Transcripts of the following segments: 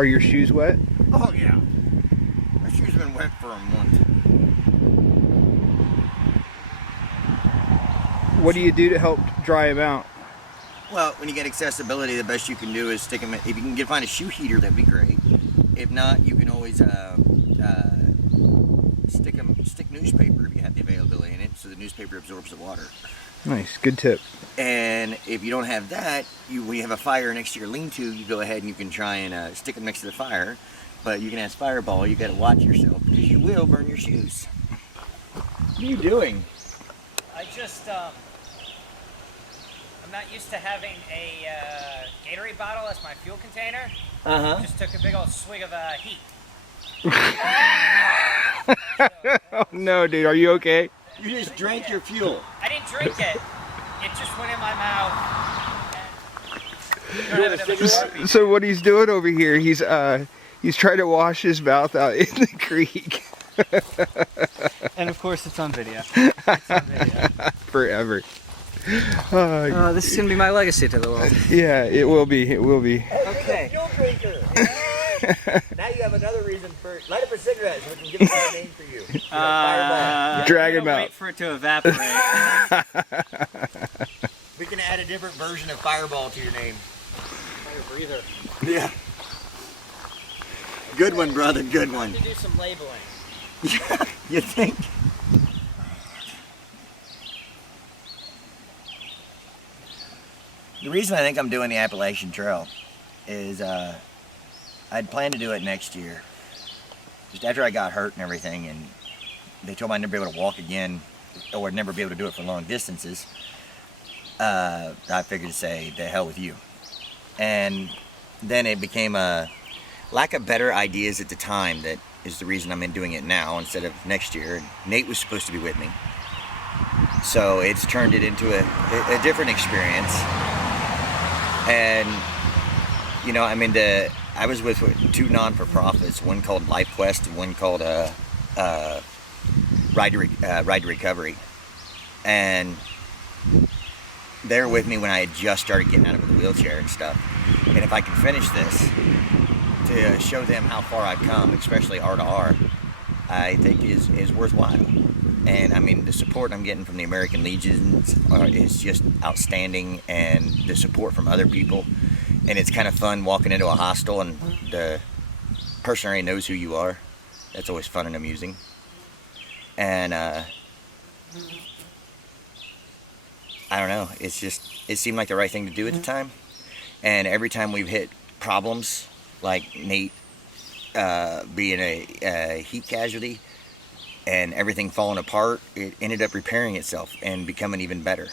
Are your shoes wet? Oh yeah. My shoes have been wet for a month. What do you do to help dry them out? Well, when you get accessibility, the best you can do is stick them. If you can find a shoe heater, that'd be great. If not, you can always stick newspaper if you have the availability in it, so the newspaper absorbs the water. Nice, good tip. And if you don't have that, when you have a fire next to your lean-to, you go ahead and you can try and stick them next to the fire. But you can ask Fireball, you got to watch yourself because you will burn your shoes. What are you doing? I just I'm not used to having a Gatorade bottle as my fuel container. Just took a big old swig of heat. Oh no, dude, are you okay? You just drank your fuel. I didn't drink it. It just went in my mouth. So what he's doing over here, he's trying to wash his mouth out in the creek. And of course it's on video. It's on video. Forever. This is gonna be my legacy to the world. Yeah, it will be. It will be. Okay. Fuel drinker. Now you have another reason for light up a cigarette so we can give it a name for you. Fireball. Drag him out. Wait for it to evaporate. We can add a different version of Fireball to your name. Fire breather. Yeah. Good one, brother. Good one. To do some labeling. Yeah, you think? The reason I think I'm doing the Appalachian Trail is I'd planned to do it next year. Just after I got hurt and everything, and they told me I'd never be able to walk again, or I'd never be able to do it for long distances, I figured to say, the hell with you. And then it became a lack of better ideas at the time that is the reason I'm doing it now instead of next year. Nate was supposed to be with me. So it's turned it into a different experience. And, you know, I was with two non-for-profits, one called LifeQuest and one called Ride to Recovery. And they're with me when I had just started getting out of the wheelchair and stuff. And if I can finish this, to show them how far I've come, especially R2R, I think is worthwhile. And I mean, the support I'm getting from the American Legions is just outstanding, and the support from other people. And it's kind of fun walking into a hostel and the person already knows who you are. That's always fun and amusing. And I don't know, it seemed like the right thing to do at the time. And every time we've hit problems, like Nate being a heat casualty and everything falling apart, it ended up repairing itself and becoming even better.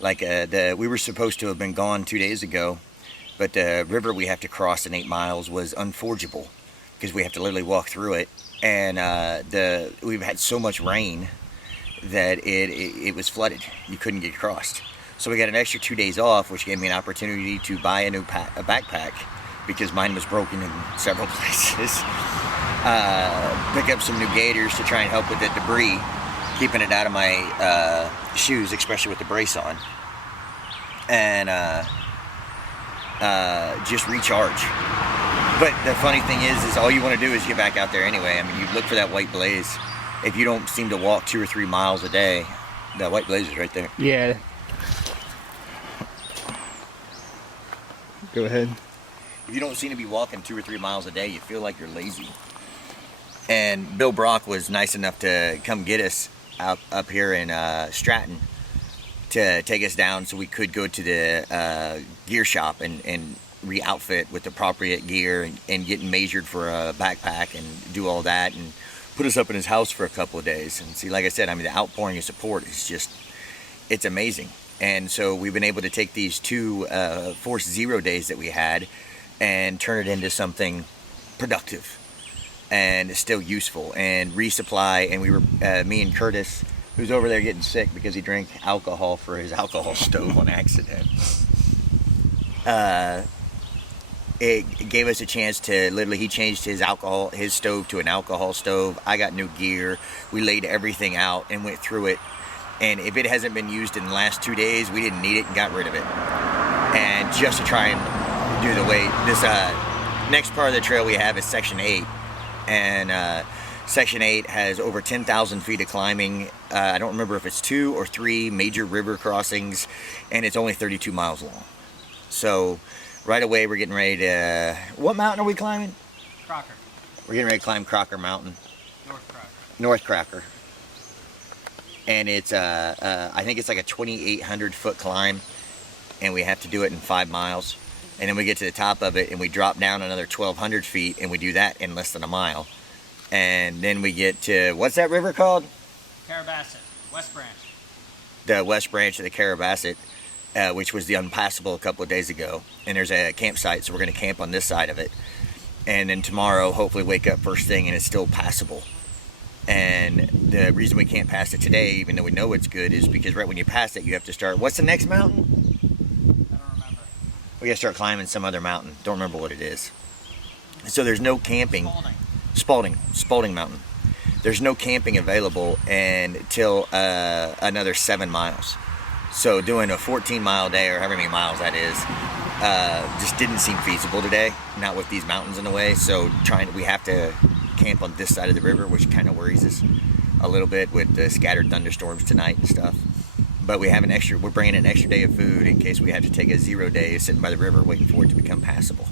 Like we were supposed to have been gone 2 days ago, but the river we have to cross in 8 miles was unforgeable because we have to literally walk through it. And we've had so much rain that it was flooded. You couldn't get crossed. So we got an extra 2 days off, which gave me an opportunity to buy a new backpack because mine was broken in several places. Pick up some new gaiters to try and help with the debris, keeping it out of my shoes, especially with the brace on. And just recharge. But the funny thing is all you want to do is get back out there anyway. I mean, you look for that white blaze. If you don't seem to walk 2 or 3 miles a day, that white blaze is right there. Yeah. Go ahead. If you don't seem to be walking 2 or 3 miles a day, you feel like you're lazy. And Bill Brock was nice enough to come get us up here in Stratton to take us down so we could go to the gear shop and re-outfit with appropriate gear and get measured for a backpack and do all that and put us up in his house for a couple of days. And see, like I said, I mean, the outpouring of support is just, it's amazing. And so we've been able to take these 2 Force Zero days that we had and turn it into something productive and still useful and resupply. And we were, me and Curtis, who's over there getting sick because he drank alcohol for his alcohol stove on accident. It gave us a chance to literally, he changed his stove to an alcohol stove. I got new gear. We laid everything out and went through it. And if it hasn't been used in the last 2 days, we didn't need it and got rid of it. And just to try and do the way this next part of the trail we have is section 8, and section 8 has over 10,000 feet of climbing. I don't remember if it's 2 or 3 major river crossings, and it's only 32 miles long. So right away we're getting ready to, what mountain are we climbing? Crocker. We're getting ready to climb Crocker Mountain. North Crocker. North Crocker. And it's I think it's like a 2,800 foot climb, and we have to do it in 5 miles. And then we get to the top of it and we drop down another 1,200 feet, and we do that in less than a mile. And then we get to, what's that river called? Carabasset, West Branch. The West Branch of the Carabasset, which was the unpassable a couple of days ago. And there's a campsite, so we're going to camp on this side of it. And then tomorrow, hopefully wake up first thing and it's still passable. And the reason we can't pass it today, even though we know it's good, is because right when you pass it, you have to start, what's the next mountain? I don't remember. We gotta start climbing some other mountain. Don't remember what it is. So there's no camping. Spalding Mountain. There's no camping available until another 7 miles. So doing a 14-mile day, or however many miles that is, just didn't seem feasible today, not with these mountains in the way. So we have to camp on this side of the river, which kind of worries us a little bit with the scattered thunderstorms tonight and stuff. But we're bringing an extra day of food in case we have to take a 0 day sitting by the river waiting for it to become passable.